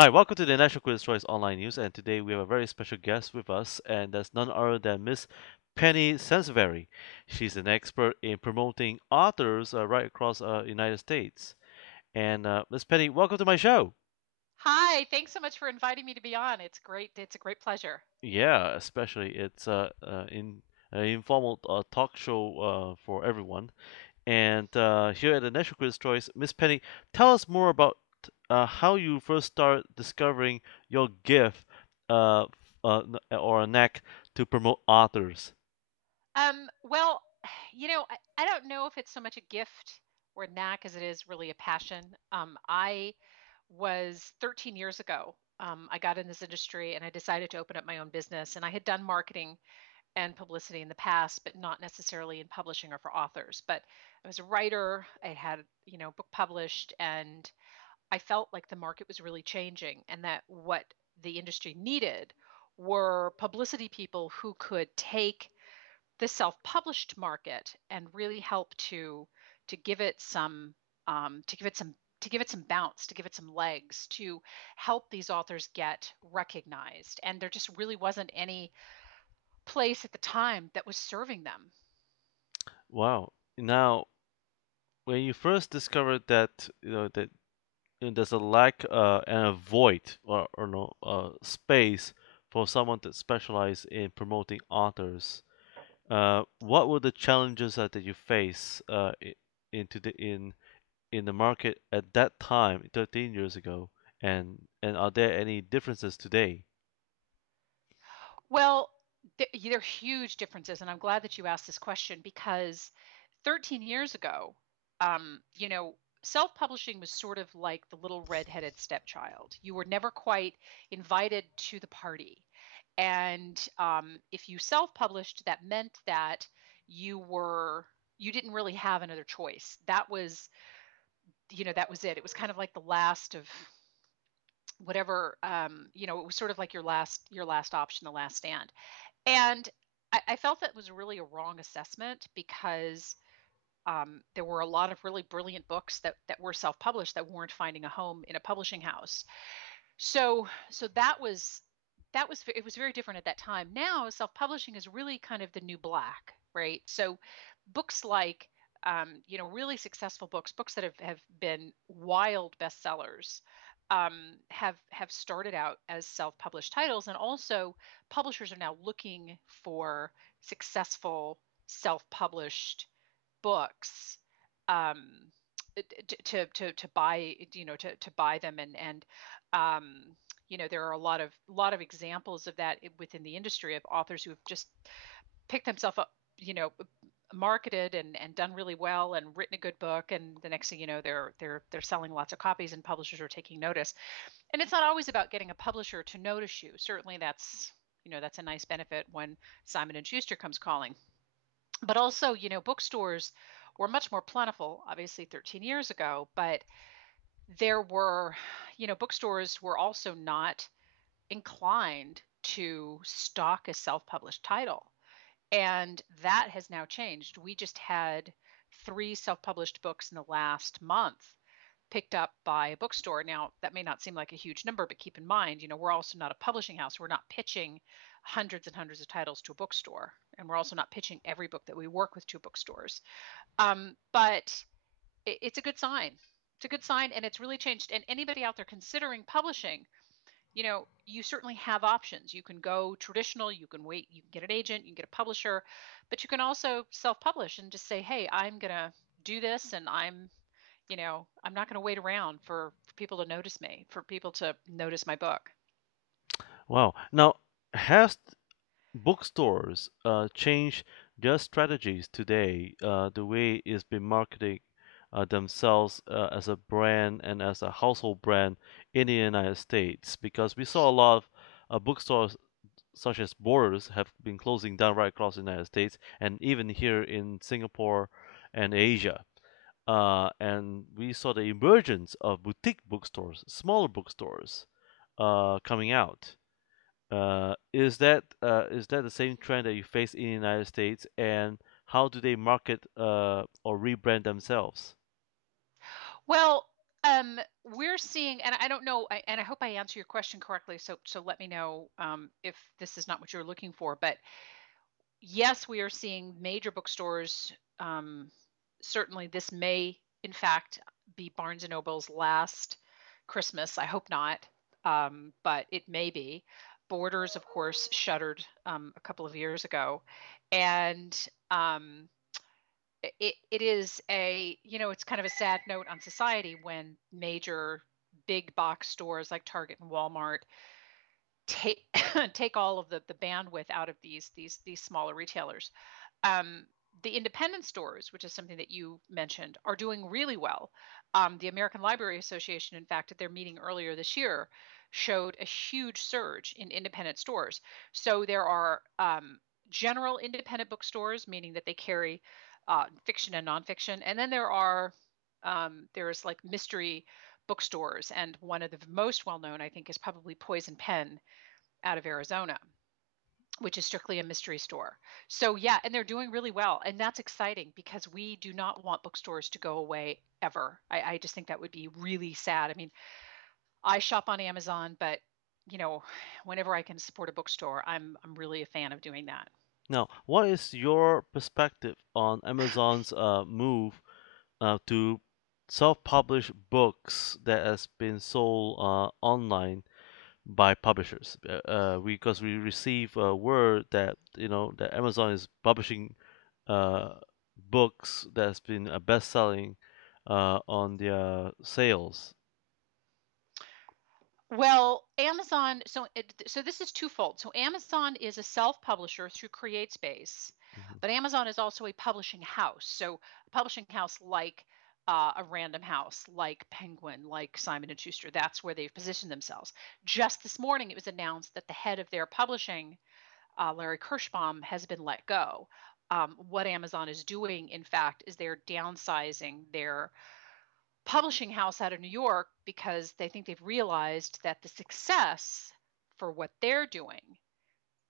Hi, welcome to the National Critics' Choice Online News, and today we have a very special guest with us, and that's none other than Miss Penny Sansevieri. She's an expert in promoting authors right across United States. And Miss Penny, welcome to my show. Hi, thanks so much for inviting me to be on. It's great. It's a great pleasure. Yeah, especially it's in an informal talk show for everyone. And here at the National Critics' Choice, Miss Penny, tell us more about how you first started discovering your gift or a knack to promote authors. Well, I don't know if it's so much a gift or a knack as it is really a passion. I was 13 years ago. I got in this industry and I decided to open up my own business. And I had done marketing and publicity in the past, but not necessarily in publishing or for authors. But I was a writer. I had, book published, and I felt like the market was really changing and that what the industry needed were publicity people who could take the self-published market and really help to give it some to give it some to give it some bounce, to give it some legs, to help these authors get recognized. And there just really wasn't any place at the time that was serving them. Wow. Now, when you first discovered that that there's a lack and a void or no space for someone to specialize in promoting authors, what were the challenges that you face into in the market at that time, 13 years ago, and are there any differences today? Well, there are huge differences, and I'm glad that you asked this question because 13 years ago, um, you know, self-publishing was sort of like the little redheaded stepchild. You were never quite invited to the party. And if you self-published, that meant that you were you didn't really have another choice. That was it. It was kind of like the last of whatever. It was sort of like your last option, the last stand. And I felt that was really a wrong assessment because there were a lot of really brilliant books that were self-published that weren't finding a home in a publishing house. So it was very different at that time. Now self-publishing is really kind of the new black, right? So books like really successful books that have been wild bestsellers, have started out as self-published titles, and also publishers are now looking for successful self-published books, um, to buy, to buy them. And there are a lot of examples of that within the industry of authors who have just picked themselves up, marketed and done really well and written a good book, and the next thing you know, they're selling lots of copies and publishers are taking notice. And it's not always about getting a publisher to notice you. Certainly that's a nice benefit when Simon and Schuster comes calling. But also, bookstores were much more plentiful, obviously 13 years ago, but there were, bookstores were also not inclined to stock a self-published title. And that has now changed. We just had three self-published books in the last month picked up by a bookstore. Now, that may not seem like a huge number, but keep in mind, we're also not a publishing house. We're not pitching hundreds and hundreds of titles to a bookstore. And we're also not pitching every book that we work with to bookstores. But it's a good sign. It's a good sign, and it's really changed. And anybody out there considering publishing, you certainly have options. You can go traditional, you can wait, you can get an agent, you can get a publisher, but you can also self-publish and just say, hey, I'm going to do this, and I'm not going to wait around for people to notice me, for people to notice my book. Wow. Now, has bookstores changed their strategies today, the way it's been marketing themselves as a brand and as a household brand in the United States? Because we saw a lot of bookstores such as Borders have been closing down right across the United States and even here in Singapore and Asia. And we saw the emergence of boutique bookstores, smaller bookstores, coming out. Is that the same trend that you face in the United States, and how do they market or rebrand themselves? Well, We're seeing, and I don't know, and I hope I answer your question correctly. So let me know if this is not what you're looking for. But yes, we are seeing major bookstores. Um, Certainly, this may, in fact, be Barnes and Noble's last Christmas. I hope not, but it may be. Borders, of course, shuttered a couple of years ago, and um, it is it's kind of a sad note on society when major big box stores like Target and Walmart take take all of the bandwidth out of these smaller retailers. um, the independent stores, which is something that you mentioned, are doing really well. The American Library Association, in fact, at their meeting earlier this year, showed a huge surge in independent stores. So there are general independent bookstores, meaning that they carry fiction and nonfiction, and then there's like mystery bookstores, and one of the most well known, I think, is probably Poison Pen out of Arizona, which is strictly a mystery store. So yeah, and they're doing really well. And that's exciting because we do not want bookstores to go away ever. I just think that would be really sad. I mean, I shop on Amazon, but you know, whenever I can support a bookstore, I'm really a fan of doing that. Now, what is your perspective on Amazon's move to self-publish books that has been sold online by publishers? Because we receive word that that Amazon is publishing uh, books that's been best-selling on their sales. Well, Amazon, so this is twofold. So Amazon is a self-publisher through CreateSpace, Mhm. but Amazon is also a publishing house. So a publishing house like a Random House, like Penguin, like Simon and Schuster. That's where they've positioned themselves. Just this morning, it was announced that the head of their publishing, Larry Kirschbaum, has been let go. What Amazon is doing, in fact, is they're downsizing their publishing house out of New York because they think they've realized that the success for what they're doing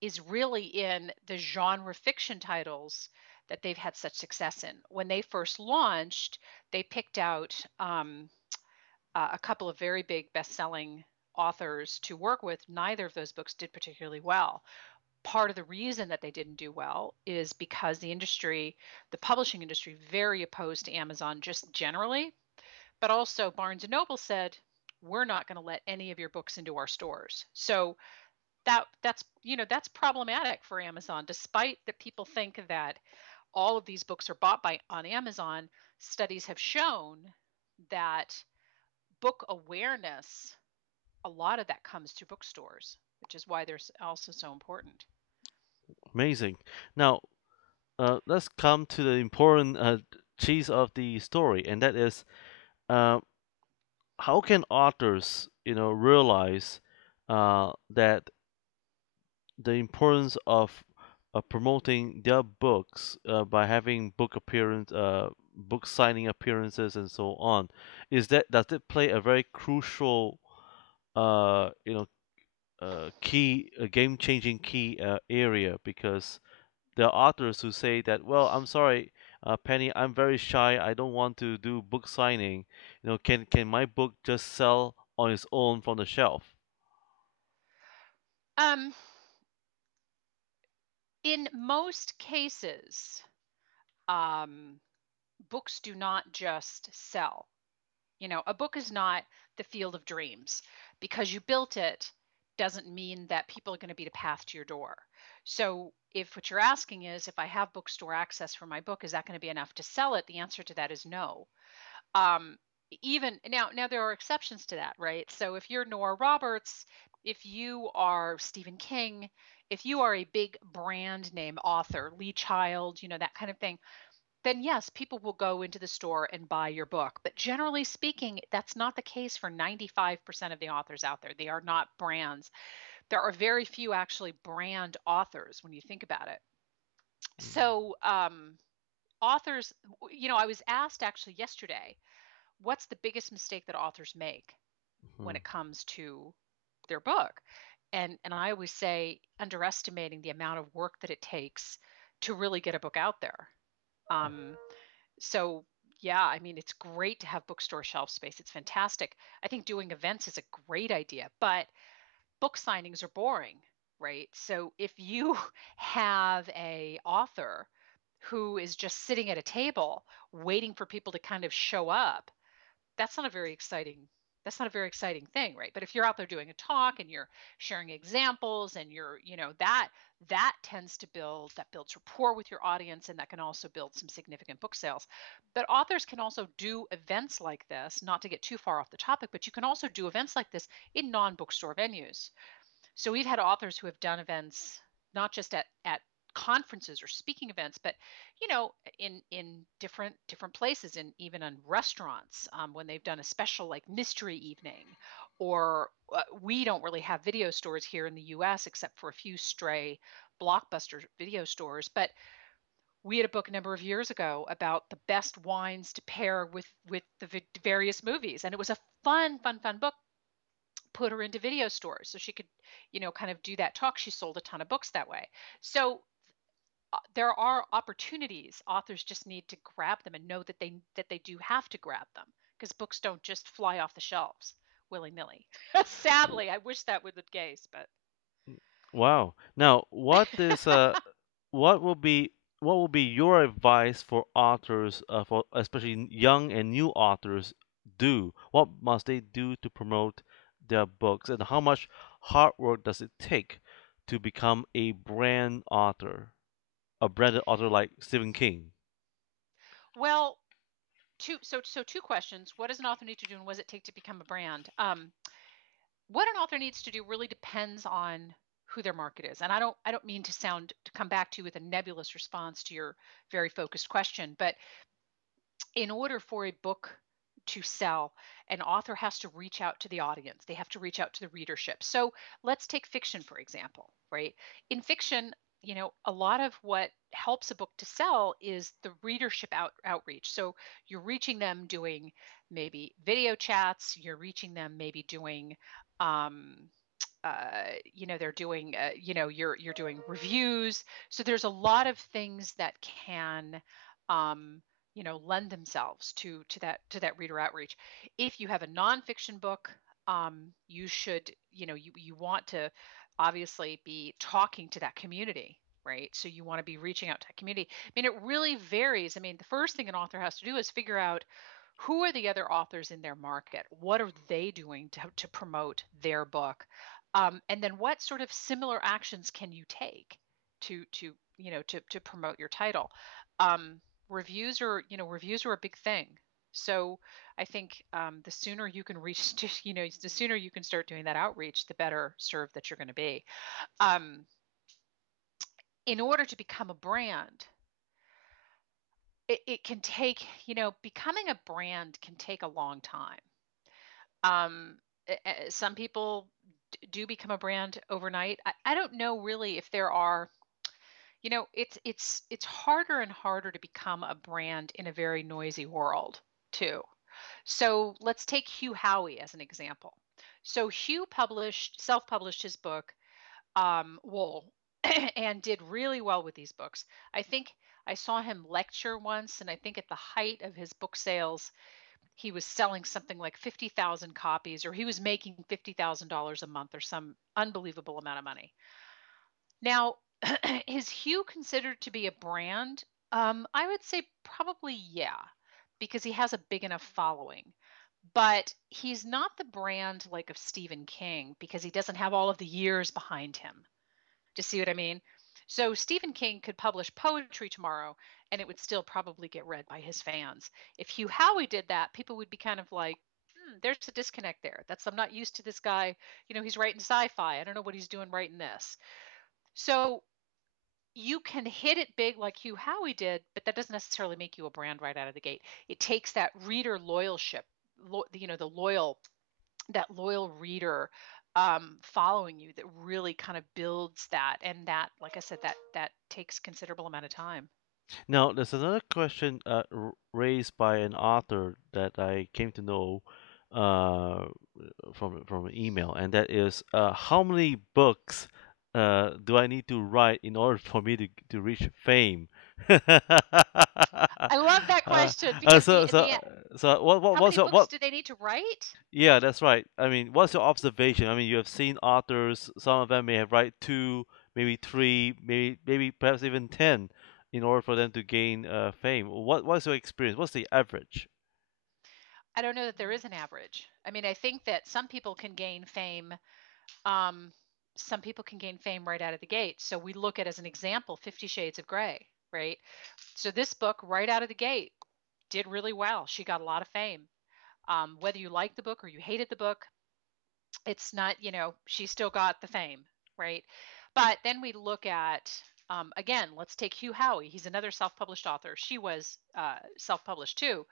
is really in the genre fiction titles that they've had such success in. When they first launched, they picked out a couple of very big best-selling authors to work with. Neither of those books did particularly well. Part of the reason that they didn't do well is because the publishing industry, very opposed to Amazon just generally, but also Barnes and Noble said, we're not going to let any of your books into our stores. So that's problematic for Amazon. Despite that people think that all of these books are bought by on Amazon, studies have shown that book awareness, a lot of that comes through bookstores, which is why they're also so important. Amazing. Now, let's come to the important cheese of the story, and that is uh, how can authors, realize that the importance of promoting their books by having book signing appearances, and so on. Does it play a very crucial, uh, you know, key, game-changing key area? Because there are authors who say that, well, I'm sorry, Penny, I'm very shy. I don't want to do book signing. Can my book just sell on its own from the shelf? Um, in most cases, um, books do not just sell. A book is not the field of dreams. Because you built it doesn't mean that people are going to beat a path to your door. So, if what you're asking is if I have bookstore access for my book, is that going to be enough to sell it? The answer to that is no. Um, Even now, there are exceptions to that, right? So, if you're Nora Roberts, if you are Stephen King, if you are a big brand name author, Lee Child, that kind of thing, then yes, people will go into the store and buy your book. But generally speaking, that's not the case for 95% of the authors out there. They are not brands. There are very few actually brand authors when you think about it. So, authors, I was asked actually yesterday, what's the biggest mistake that authors make when Mhm. it comes to their book? And I always say underestimating the amount of work that it takes to really get a book out there. Um, so Yeah, I mean, it's great to have bookstore shelf space. It's fantastic. I think doing events is a great idea, but book signings are boring, right? So if you have a author who is just sitting at a table waiting for people to kind of show up, that's not a very exciting that's not a very exciting thing, right? But if you're out there doing a talk and you're sharing examples and you're, that builds rapport with your audience, and that can also build some significant book sales. But authors can also do events like this, not to get too far off the topic, but you can also do events like this in non-bookstore venues. So we've had authors who have done events not just at conferences or speaking events, but in different places, and even in restaurants, when they've done a special like mystery evening. Or we don't really have video stores here in the U.S. except for a few stray blockbuster video stores, but we had a book a number of years ago about the best wines to pair with the various movies, and it was a fun book. Put her into video stores so she could, kind of do that talk. She sold a ton of books that way. So there are opportunities. Authors just need to grab them and know that they do have to grab them, because books don't just fly off the shelves willy-nilly. Sadly, I wish that were the case, but Wow. Now, what will be what will be your advice for authors, for especially young and new authors, do? What must they do to promote their books, and how much hard work does it take to become a brand author, a branded author like Stephen King? well, two questions. What does an author need to do, and what does it take to become a brand? What an author needs to do really depends on who their market is. And I don't mean to come back to you with a nebulous response to your very focused question, but in order for a book to sell, an author has to reach out to the audience. They have to reach out to the readership. So let's take fiction, for example, right? In fiction, a lot of what helps a book to sell is the readership outreach. So you're reaching them doing maybe video chats, you're reaching them maybe doing um, they're doing you're doing reviews. So there's a lot of things that can um, lend themselves to that reader outreach. If you have a nonfiction book, you should, you want to obviously be talking to that community, right? So you want to be reaching out to that community. I mean, it really varies. I mean, the first thing an author has to do is figure out who are the other authors in their market, what are they doing to promote their book, and then what sort of similar actions can you take to promote your title. um, reviews are a big thing. So I think the sooner you can reach to, the sooner you can start doing that outreach, the better served that you're going to be. um, in order to become a brand, it can take, becoming a brand can take a long time. um, some people do become a brand overnight. I don't know really if there are, it's harder and harder to become a brand in a very noisy world too. So let's take Hugh Howey as an example. So Hugh self-published his book, Wool, and did really well with these books. I think I saw him lecture once, and I think at the height of his book sales, he was selling something like 50,000 copies, or he was making $50,000 a month, or some unbelievable amount of money. Now, is Hugh considered to be a brand? I would say probably yeah, because he has a big enough following. But he's not the brand like of Stephen King, because he doesn't have all of the years behind him. Do you see what I mean? So Stephen King could publish poetry tomorrow, and it would still probably get read by his fans. If Hugh Howey did that, people would be kind of like, there's a disconnect there. I'm not used to this guy. He's writing sci-fi. I don't know what he's doing writing this. So you can hit it big like Hugh Howey did, but that doesn't necessarily make you a brand right out of the gate. It takes that reader loyalship, the loyal reader following you, that really kind of builds that, and that, like I said, that takes considerable amount of time. Now, there's another question raised by an author that I came to know uh, from an email, and that is, how many books do I need to write in order for me to reach fame? I love that uh, question because so so so how what's many your books what? do they need to write? Yeah, that's right. I mean, what's your observation? I mean, you have seen authors. Some of them may have write two, maybe three, maybe perhaps even 10, in order for them to gain fame. What's your experience? What's the average? I don't know that there is an average. I mean, I think that some people can gain fame. Um, some people can gain fame right out of the gate. So we look at as an example, 50 Shades of Grey, right? So this book right out of the gate did really well. She got a lot of fame. Whether you liked the book or you hated the book, it's not, she still got the fame, right? But then we look at, again, let's take Hugh Howey. He's another self published author. She was self published too.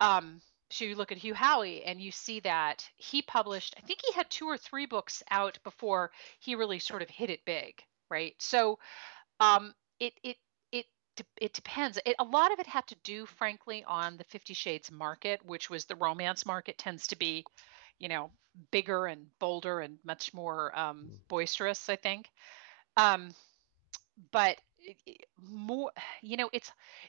Um, so you look at Hugh Howey and you see that he published, I think he had two or three books out before he really sort of hit it big, right? So um, it it it it depends. A lot of it had to do, frankly, on the 50 Shades market, which was the romance market tends to be, you know, bigger and bolder and much more boisterous, I think. Um, but more,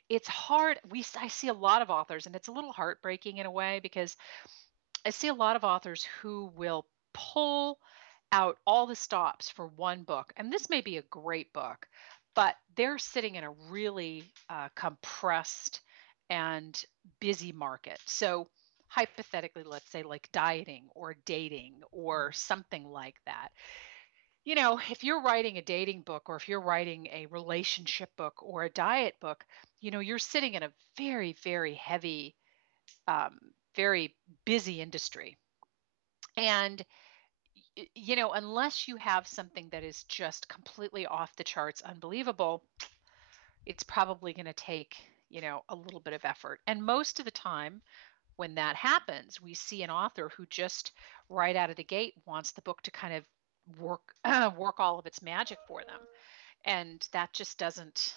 it's hard. I see a lot of authors, and it's a little heartbreaking in a way because I see a lot of authors who will pull out all the stops for one book. And this may be a great book, but they're sitting in a really compressed and busy market. So, hypothetically, let's say like dieting or dating or something like that. If you're writing a dating book or if you're writing a relationship book or a diet book, you're sitting in a very, very heavy, um, very busy industry. And unless you have something that is just completely off the charts unbelievable, it's probably going to take, a little bit of effort. And most of the time when that happens, we see an author who just right out of the gate wants the book to kind of work work all of its magic for them. And that just doesn't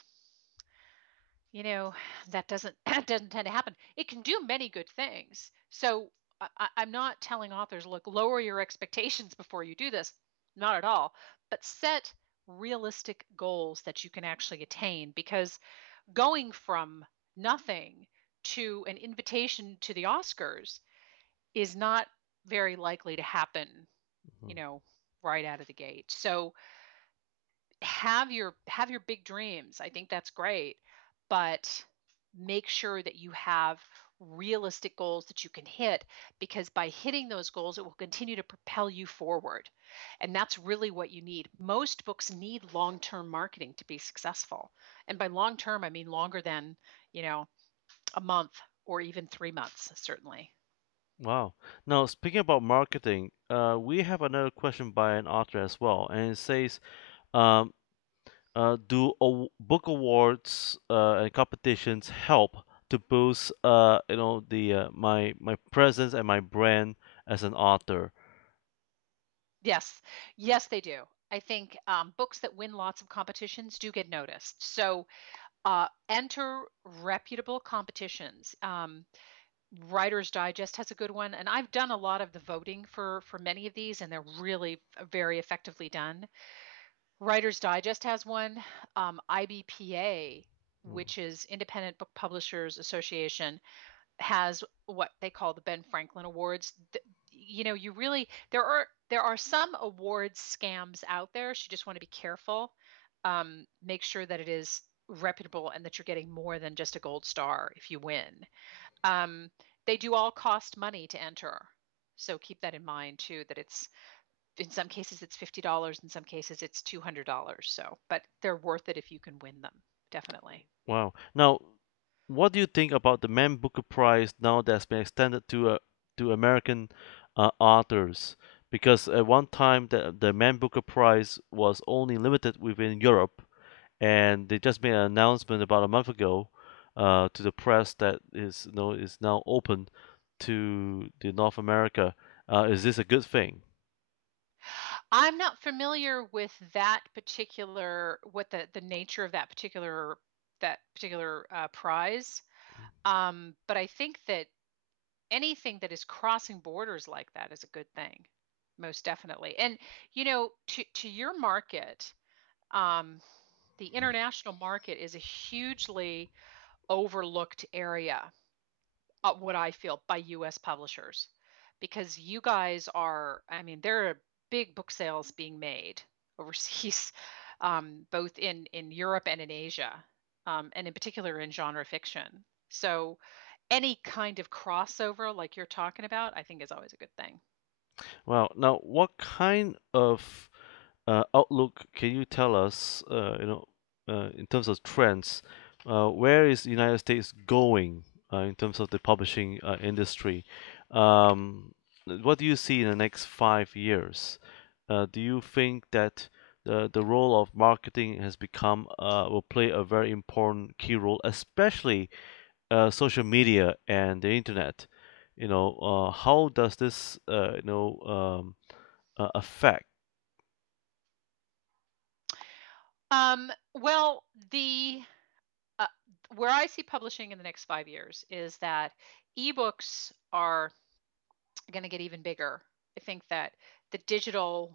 you know that doesn't that doesn't tend to happen. It can do many good things. So I'm not telling authors, look, lower your expectations before you do this, not at all, but set realistic goals that you can actually attain, because going from nothing to an invitation to the Oscars is not very likely to happen, you Mhm. know right out of the gate. So have your big dreams. I think that's great, but make sure that you have realistic goals that you can hit, because by hitting those goals it will continue to propel you forward. And that's really what you need. Most books need long-term marketing to be successful. And by long term I mean longer than, you know, a month or even 3 months certainly. Wow. Now, speaking about marketing, we have another question by an author as well, and it says, um, do book awards and competitions help to boost, the my presence and my brand as an author? Yes, yes, they do. I think books that win lots of competitions do get noticed. So enter reputable competitions. Writer's Digest has a good one, and I've done a lot of the voting for many of these, and they're really very effectively done. Writer's Digest has one. IBPA, Mm. which is Independent Book Publishers Association, has what they call the Ben Franklin Awards. You really there are some awards scams out there. So you just want to be careful. Make sure that it is reputable and that you're getting more than just a gold star if you win. Um, they do all cost money to enter, so keep that in mind too. That it's in some cases it's $50, in some cases it's $200. So, but they're worth it if you can win them, definitely. Wow. Now, what do you think about the Man Booker Prize now that's been extended to American authors? Because at one time the Man Booker Prize was only limited within Europe, and they just made an announcement about a month ago to the press that is now open to the North America. Is this a good thing? I'm not familiar with that particular, what the nature of that particular prize. But I think that anything that is crossing borders like that is a good thing. most definitely. And to your market, um, the international market is a hugely overlooked area, what I feel, by US publishers, because you guys are, I mean, there are big book sales being made overseas, both in Europe and in Asia, and in particular in genre fiction. So any kind of crossover like you're talking about, I think is always a good thing. Well, now, what kind of outlook can you tell us, in terms of trends, where is the United States going in terms of the publishing industry? Um, what do you see in the next 5 years? Do you think that the role of marketing has become will play a very important key role, especially social media and the internet? How does this affect? Well, the uh, where I see publishing in the next 5 years is that ebooks are going to get even bigger. I think that the digital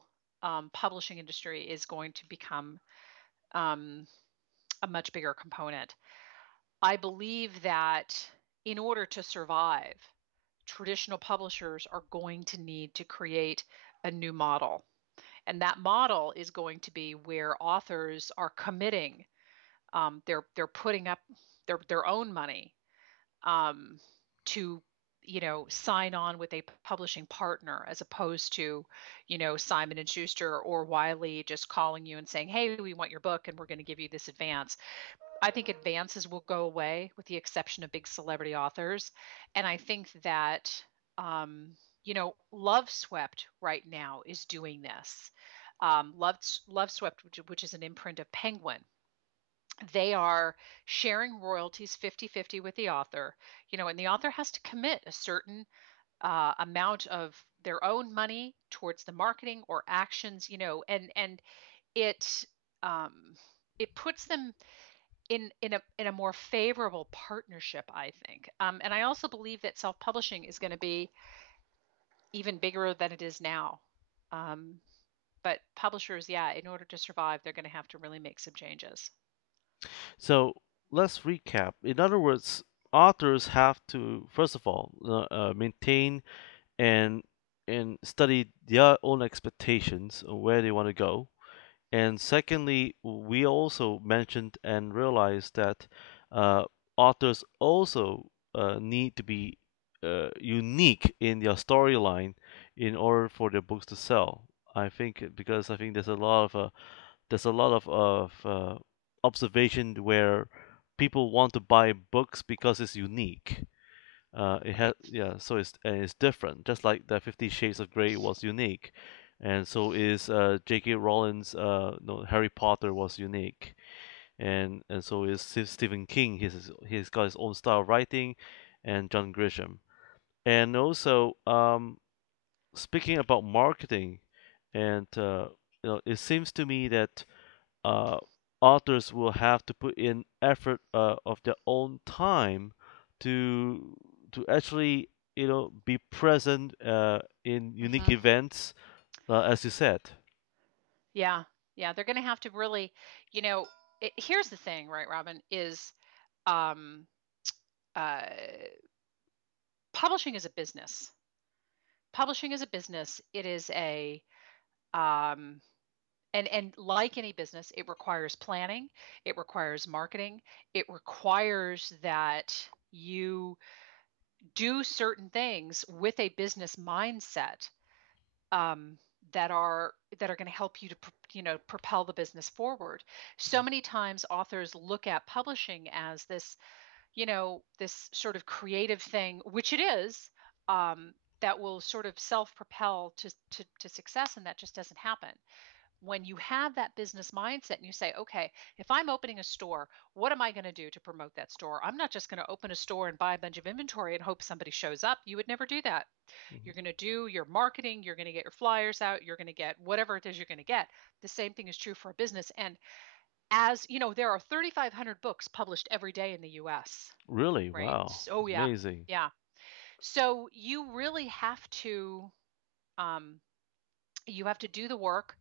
publishing industry is going to become um, a much bigger component. I believe that in order to survive, traditional publishers are going to need to create a new model. And that model is going to be where authors are committing, they're putting up their own money, um, to sign on with a publishing partner, as opposed to Simon and Schuster or Wiley just calling you and saying, hey, we want your book and we're going to give you this advance. I think advances will go away with the exception of big celebrity authors. And I think that um, Love Swept right now is doing this. Love Swept, which is an imprint of Penguin, they are sharing royalties 50-50 with the author, and the author has to commit a certain amount of their own money towards the marketing or actions, and it um, it puts them in a more favorable partnership, I think. And I also believe that self-publishing is going to be even bigger than it is now. Um, but publishers, yeah, in order to survive, they're going to have to really make some changes. So let's recap. In other words, authors have to first of all maintain and study their own expectations of where they want to go. And secondly, we also mentioned and realized that uh, authors also need to be unique in their storyline in order for their books to sell. I think because I think there's a lot of observation where people want to buy books because it's unique. It has Right. yeah, so it's different. Just like the Fifty Shades of Grey was unique, and so is J.K. Rowling's no, Harry Potter was unique, and so is Stephen King. He's got his own style of writing, and John Grisham. And also, speaking about marketing, and it seems to me that uh, authors will have to put in effort of their own time to actually be present in unique Hmm. events, as you said. Yeah, yeah, they're going to have to really, you know, here's the thing, right, Robin, is um, uh, publishing is a business. Publishing is a business. It is a um, and like any business, it requires planning, it requires marketing, it requires that you do certain things with a business mindset, um, that are going to help you to propel the business forward. So many times authors look at publishing as this sort of creative thing, which it is, that will sort of self-propel to success, and that just doesn't happen. When you have that business mindset and you say, okay, if I'm opening a store, what am I going to do to promote that store? I'm not just going to open a store and buy a bunch of inventory and hope somebody shows up. You would never do that. Mhm. You're going to do your marketing, you're going to get your flyers out, you're going to get whatever it is you're going to get. The same thing is true for a business. And as you know, there are 3,500 books published every day in the US, Really? right? Wow. So, yeah, Amazing. yeah. So you really have to um, You have to do the work.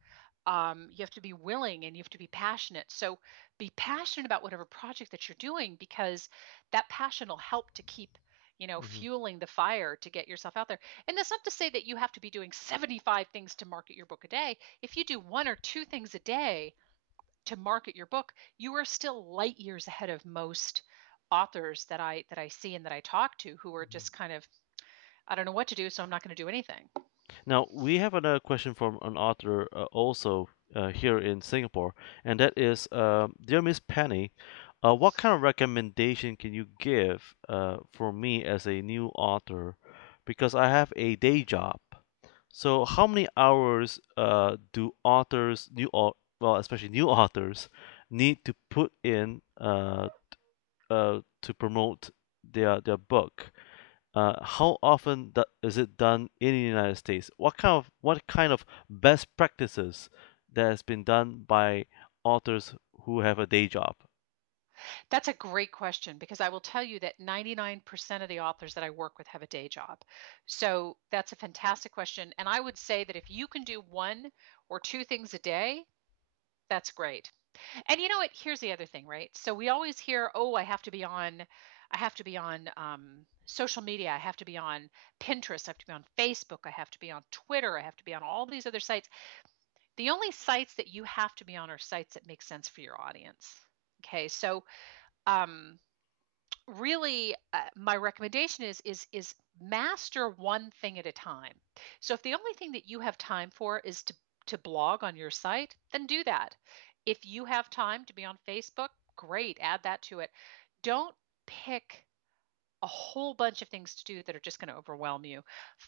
You have to be willing and you have to be passionate. So be passionate about whatever project that you're doing, because that passion will help to keep, Hmm. fueling the fire to get yourself out there. And that's not to say that you have to be doing 75 things to market your book a day. If you do one or two things a day to market your book, you are still light years ahead of most authors that I see and that I talk to, who are just kind of, I don't know what to do, so I'm not going to do anything. Now, we have another question from an author also here in Singapore, and that is, Dear Miss Penny, what kind of recommendation can you give for me as a new author? Because I have a day job. So, how many hours do authors, well, especially new authors, need to put in to promote their book? How often is it done in the United States? What kind of best practices that has been done by authors who have a day job? That's a great question, because I will tell you that 99% of the authors that I work with have a day job. So that's a fantastic question. And I would say that if you can do one or two things a day, that's great. And you know what? Here's the other thing, right? So we always hear, oh, I have to be on social media. I have to be on Pinterest. I have to be on Facebook. I have to be on Twitter. I have to be on all these other sites. The only sites that you have to be on are sites that make sense for your audience. Okay. So, um, really, my recommendation is master one thing at a time. So if the only thing that you have time for is to blog on your site, then do that. If you have time to be on Facebook, great, add that to it. Don't pick a whole bunch of things to do that are just going to overwhelm you.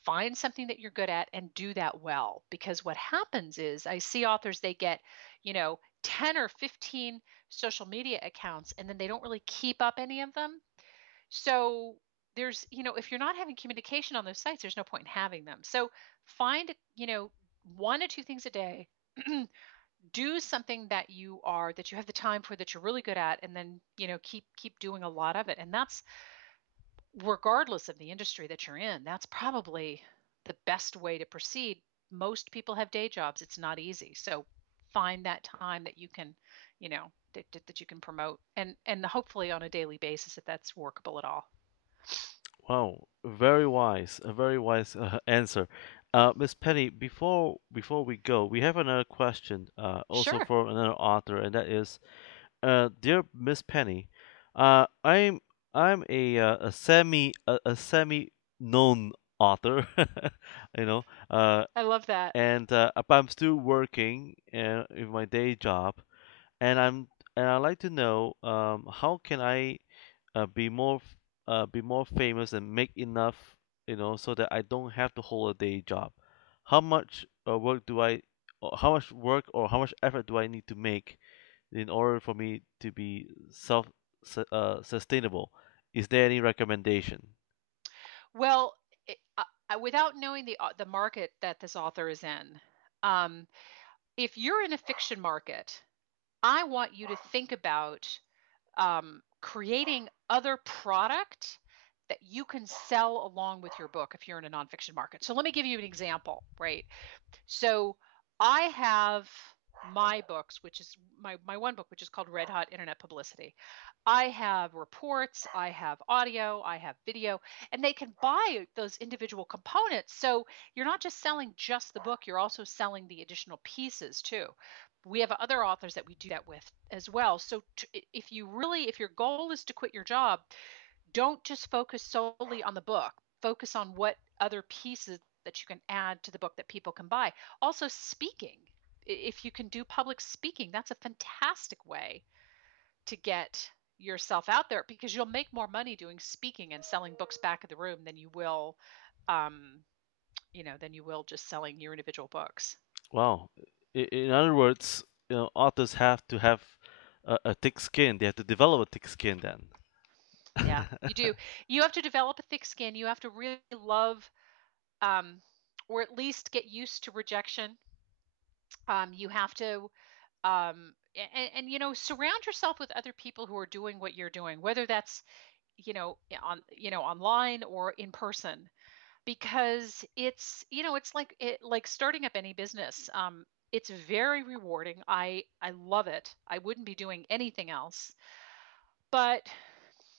Find something that you're good at and do that well, because what happens is I see authors, they get, 10 or 15 social media accounts, and then they don't really keep up any of them. So if you're not having communication on those sites, there's no point in having them. So find, one or two things a day. Do something that you have the time for, that you're really good at, and then, keep doing a lot of it. And that's regardless of the industry that you're in. That's probably the best way to proceed. Most people have day jobs. It's not easy. So find that time that you can, that you can promote, and hopefully on a daily basis, if that's workable at all. Wow, a very wise answer. Miss Penny, before we go, we have another question, also Sure. for another author, and that is, dear Miss Penny, I'm a semi known author, you know, I love that. and but I'm still working in my day job, and I'd like to know, how can I be more famous and make enough, so that I don't have to hold a day job. How much work do I, or how much work or how much effort do I need to make in order for me to be sustainable? Is there any recommendation? Well, without knowing the market that this author is in, um, if you're in a fiction market, I want you to think about creating other product that you can sell along with your book if you're in a nonfiction market. So let me give you an example, right? So I have my books, which is my one book, which is called Red Hot Internet Publicity. I have reports, I have audio, I have video, and they can buy those individual components. So you're not just selling just the book, you're also selling the additional pieces too. We have other authors that we do that with as well. So if your goal is to quit your job, don't just focus solely on the book. Focus on what other pieces that you can add to the book that people can buy. Also, speaking. If you can do public speaking, that's a fantastic way to get yourself out there, because you'll make more money doing speaking and selling books back in the room than you will, um, than you will just selling your individual books. Wow. In other words, authors have to have a thick skin. They have to develop a thick skin then. Yeah, you do. You have to develop a thick skin. You have to really love, um, or at least get used to rejection. You have to, and surround yourself with other people who are doing what you're doing, whether that's, online or in person. because it's, it's like starting up any business. It's very rewarding. I love it. I wouldn't be doing anything else. But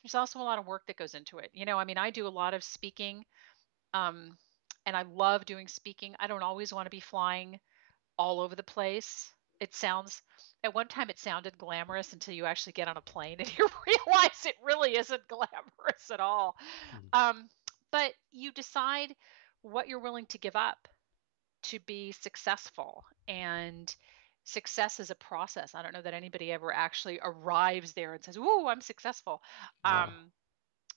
there's also a lot of work that goes into it. I mean, I do a lot of speaking, um, and I love doing speaking. I don't always want to be flying all over the place. It sounds, at one time, it sounded glamorous until you actually get on a plane and you realize it really isn't glamorous at all. Mhm. Um, but you decide what you're willing to give up to be successful. And success is a process. I don't know that anybody ever actually arrives there and says, "Ooh, I'm successful." Wow. Um,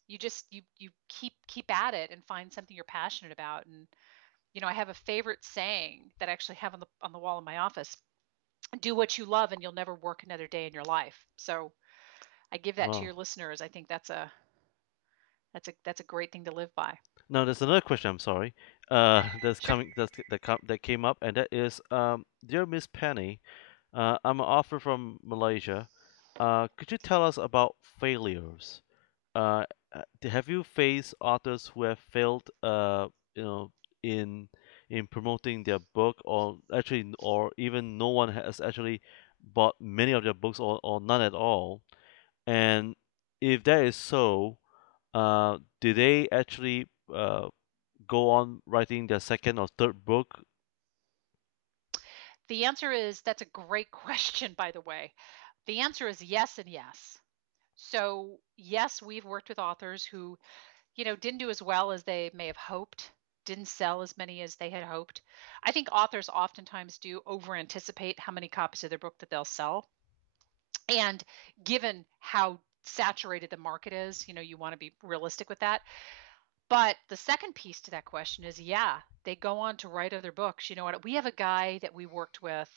you just you keep at it and find something you're passionate about. And I have a favorite saying that I actually have on the wall in my office: "Do what you love, and you'll never work another day in your life." So I give that to Wow. your listeners. I think that's a great thing to live by. Now there's another question. I'm sorry. That's Sure. coming. That came up, and that is, dear Miss Penny, I'm an author from Malaysia. Could you tell us about failures? Uh, have you faced authors who have failed, you know, in promoting their book, or actually, or even no one has actually bought many of their books, or none at all? And if that is so, do they actually go on writing their second or third book? The answer is, that's a great question, by the way. The answer is yes and yes. So, yes, we've worked with authors who, didn't do as well as they may have hoped, didn't sell as many as they had hoped. I think authors oftentimes do over anticipate how many copies of their book that they'll sell. And given how saturated the market is, you want to be realistic with that. But the second piece to that question is, yeah, they go on to write other books. You know what? We have a guy that we worked with,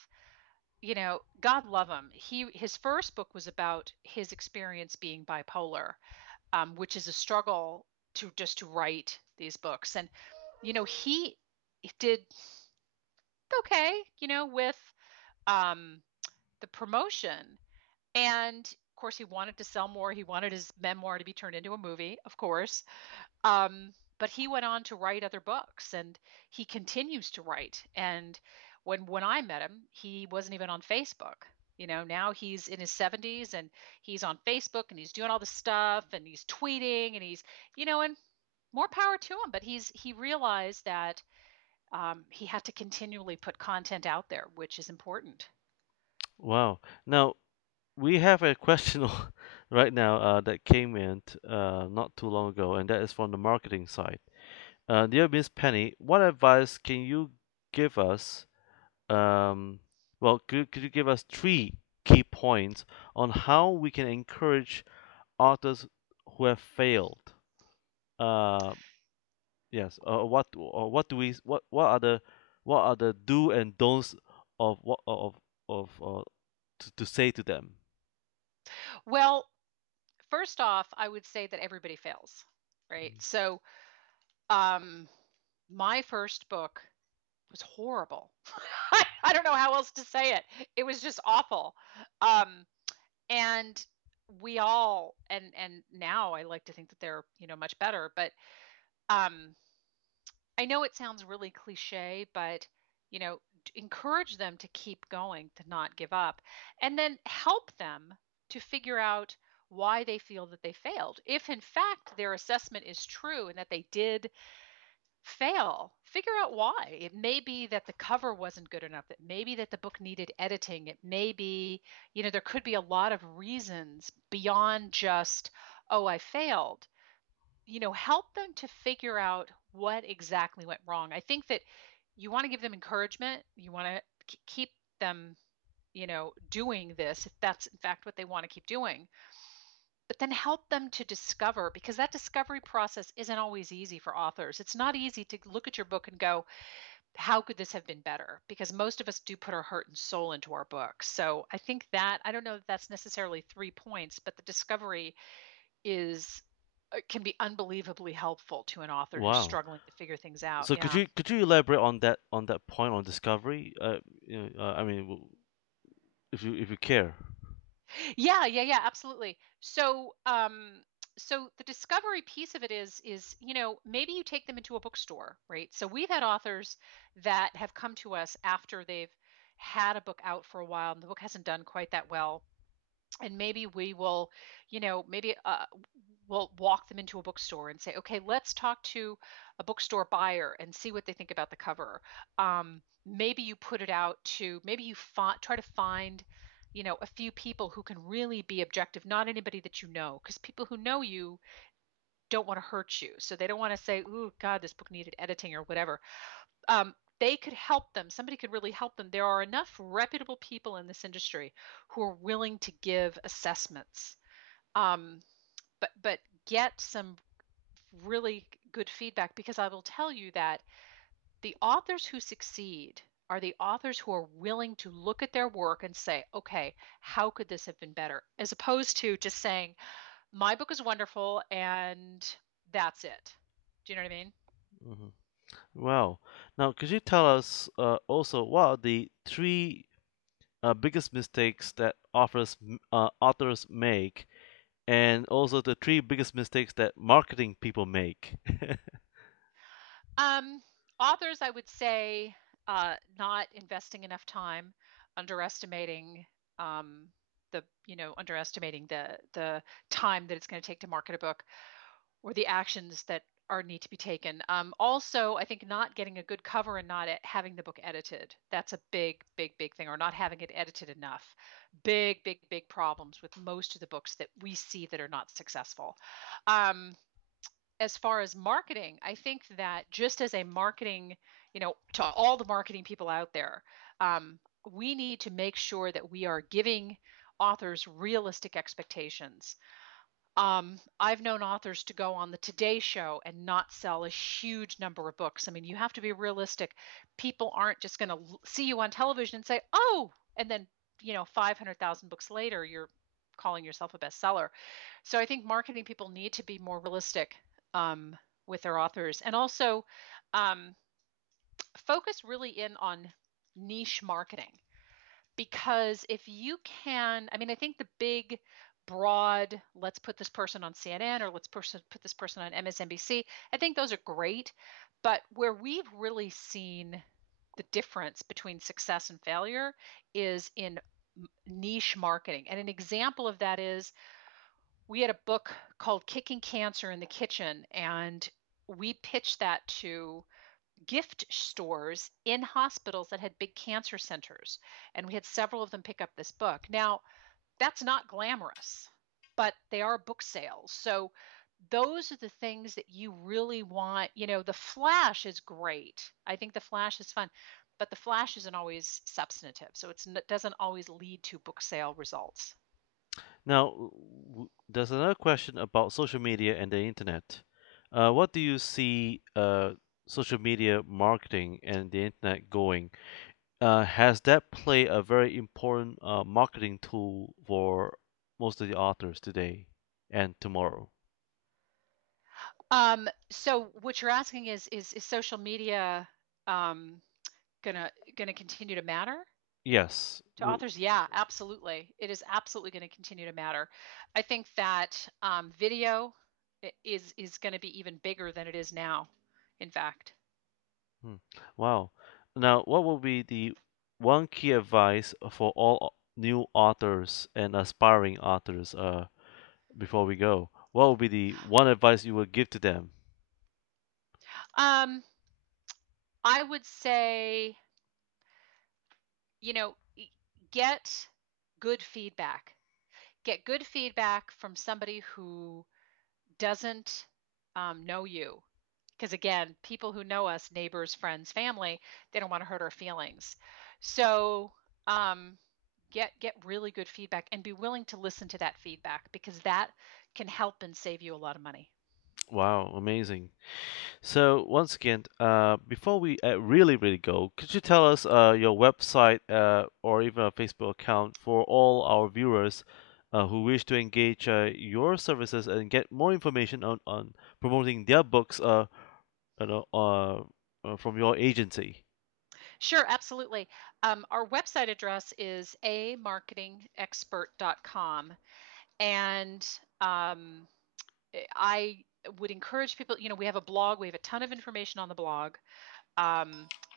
God love him. His first book was about his experience being bipolar, which is a struggle to write these books. And he did okay, with um, the promotion. And of course, he wanted to sell more. He wanted his memoir to be turned into a movie, of course. But he went on to write other books, and he continues to write. And when I met him, he wasn't even on Facebook. Now he's in his 70s, and he's on Facebook, and he's doing all this stuff, and he's tweeting, and and more power to him. But he realized that he had to continually put content out there, which is important. Wow. Now we have a question right now that came in not too long ago, and that is from the marketing side. Dear Miss Penny, what advice can you give us? Um, well, could you give us three key points on how we can encourage authors who have failed? Uh, yes. What do we what are the do and don'ts of what of to say to them? Well, first off, I would say that everybody fails, right? So, um, my first book was horrible. I don't know how else to say it. It was just awful. Um, and we all, and now I like to think that they're, much better. But um, I know it sounds really cliche, but encourage them to keep going, to not give up, and then help them to figure out why they feel that they failed. If in fact their assessment is true and that they did fail, figure out why. It may be that the cover wasn't good enough. It may be that the book needed editing. It may be, there could be a lot of reasons beyond just, oh, I failed. Help them to figure out what exactly went wrong. I think that you want to give them encouragement. You want to keep them, doing this if that's in fact what they want to keep doing. But then help them to discover, because that discovery process isn't always easy for authors. It's not easy to look at your book and go, how could this have been better? Because most of us do put our heart and soul into our books. So I think that, I don't know if that's necessarily 3 points, but the discovery is can be unbelievably helpful to an author who's Wow. struggling to figure things out. So Yeah. could you elaborate on that point on discovery? I mean, if you care. Yeah, yeah, yeah, absolutely. So, So the discovery piece of it is maybe you take them into a bookstore, right? So we've had authors that have come to us after they've had a book out for a while and the book hasn't done quite that well, and maybe we will, maybe we'll walk them into a bookstore and say, okay, let's talk to a bookstore buyer and see what they think about the cover. Maybe you put it out to, maybe you try to find, a few people who can really be objective, not anybody that you know, because people who know you don't want to hurt you. So they don't want to say, "Ooh, God, this book needed editing or whatever." They could help them. Somebody could really help them. There are enough reputable people in this industry who are willing to give assessments, um, but get some really good feedback, because I will tell you that the authors who succeed are the authors who are willing to look at their work and say, okay, how could this have been better? As opposed to just saying, my book is wonderful and that's it. Do you know what I mean? Hmm. Wow. Now, could you tell us also what are the three biggest mistakes that authors make, and also the three biggest mistakes that marketing people make? Um, Authors, I would say, not investing enough time, underestimating um, underestimating the time that it's going to take to market a book, or the actions that are need to be taken. Also, I think not getting a good cover and not having the book edited. That's a big, big, big thing, or not having it edited enough. Big, big, big problems with most of the books that we see that are not successful. Um, as far as marketing, I think that just as a marketing, to all the marketing people out there, we need to make sure that we are giving authors realistic expectations. I've known authors to go on the Today Show and not sell a huge number of books. I mean, you have to be realistic. People aren't just going to see you on television and say, oh, and then, 500,000 books later, you're calling yourself a bestseller. So I think marketing people need to be more realistic um, with their authors, and also um, focus really in on niche marketing. Because if you can, I mean, I think the big, broad, let's put this person on CNN, or put this person on MSNBC, I think those are great. But where we've really seen the difference between success and failure is in niche marketing. And an example of that is, we had a book called Kicking Cancer in the Kitchen, and we pitched that to gift stores in hospitals that had big cancer centers. And we had several of them pick up this book. Now, that's not glamorous, but they are book sales. So those are the things that you really want. The flash is great. I think the flash is fun, but the flash isn't always substantive. So it doesn't always lead to book sale results. Now, there's another question about social media and the internet. What do you see social media marketing and the internet going? Has that played a very important marketing tool for most of the authors today and tomorrow? So what you're asking is social media um, gonna continue to matter Yes. to authors? Yeah, absolutely. It is absolutely going to continue to matter. I think that video is going to be even bigger than it is now. In fact, Hmm. Wow. Now, what will be the one key advice for all new authors and aspiring authors before we go? What will be the one advice you would give to them? um, I would say, you know, get good feedback. Get good feedback from somebody who doesn't know you. Because again, people who know us, neighbors, friends, family, they don't want to hurt our feelings. So um, get really good feedback and be willing to listen to that feedback, because that can help and save you a lot of money. Wow, amazing. So once again, before we really go, could you tell us your website or even a Facebook account for all our viewers who wish to engage your services and get more information on promoting their books you know, from your agency? Sure, absolutely. Our website address is amarketingexpert.com. And I would encourage people, we have a blog, we have a ton of information on the blog.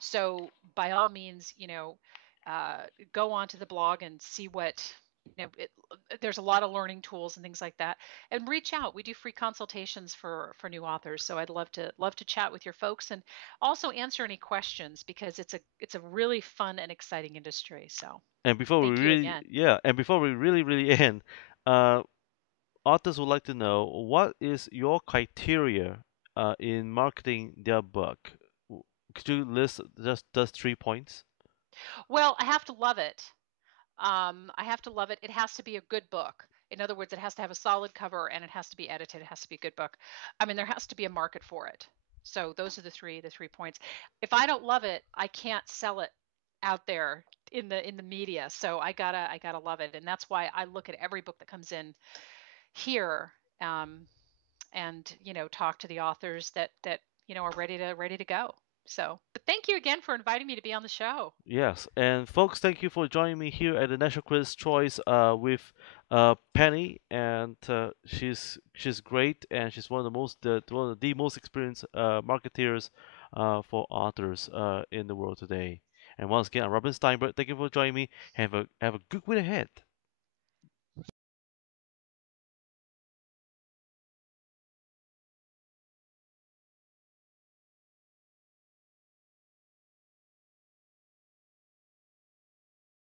So by all means, uh, go onto the blog and see what, there's a lot of learning tools and things like that, and reach out. We do free consultations for new authors. So I'd love to chat with your folks and also answer any questions because it's a really fun and exciting industry. So And before we thank you really, again. yeah, and before we really end, uh, authors would like to know what is your criteria in marketing their book. Could you list just 3 points? Well, I have to love it. I have to love it. It has to be a good book. In other words, it has to have a solid cover and it has to be edited. It has to be a good book. I mean, there has to be a market for it. So those are the three points. If I don't love it, I can't sell it out there in the media. So I gotta love it, and that's why I look at every book that comes in here, um, and talk to the authors that are ready to go. So, but thank you again for inviting me to be on the show. Yes, and folks, thank you for joining me here at the National Critics' Choice with Penny, and she's great, and she's one of the most experienced marketeers for authors in the world today. And once again, I'm Robin Steinberg. Thank you for joining me. Have a good week ahead.